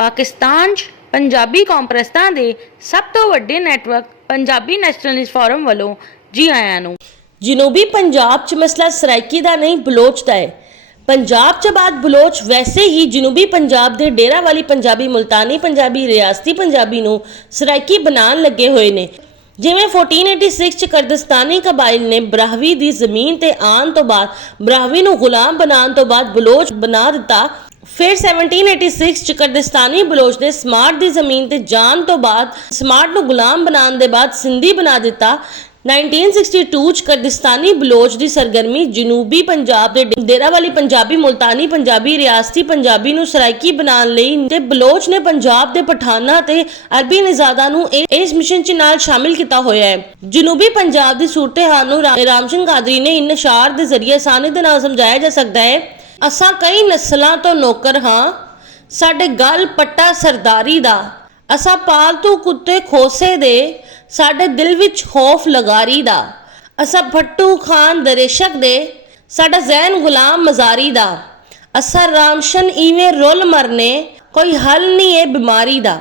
पाकिस्तान 'ਚ पंजाबी कॉन्फ्रेंसां दे सब तो वड्डे नैटवर्क पंजाबी नैशनलिस्ट फोरम वालों जी आयां नूं। जनूबी पंजाब च मसला सराइकी दा नहीं बलोच दा है। पंजाब च बाद बलोच वैसे ही जनूबी पंजाब दे डेरा वाली पंजाबी, मुल्तानी पंजाबी, रियासती पंजाबी नूं सराइकी बनान लगे हुए ने। जिवें 1486 च कर्दिस्तानी कबाइल ने ब्राहवी दी जमीन ते आन तो बाद ब्राहवी नूं गुलाम बनान तो बाद बलोच बना दिता। फिर 1786 च कर्दिस्तानी बलोच ने स्मार्ट दी जमीन ते जान तो बाद स्मार्ट नूं गुलाम बनान दे बाद सिंधी बना दिता। 1962 च कर्दिस्तानी बलोच दी सरगर्मी जनूबी पंजाब दे डेरा वाली पंजाबी, मुल्तानी पंजाबी, रियासती पंजाबी नूं सराइकी बनान लई ते बलोच ने पंजाब दे पठाना ते अरबी निजादा नूं इस मिशन च नाल शामिल किया होया है। जनूबी पंजाब दी सूरत हाल नूं रामचंद कादरी ने इन इशार दे जरिए आसानी दे नाल समझाया जा सकदा है। असां कई नस्लां तो नौकर हां, साडे गल पट्टा सरदारी दा। असां पालतू कुत्ते खोसे दे, साडे दिल विच खौफ लगारी दा। असां भट्टू खान दरेशक दे, साडा जैन गुलाम मजारी दा। असां रामशन इवें रुल मरने, कोई हल नहीं है बीमारी दा।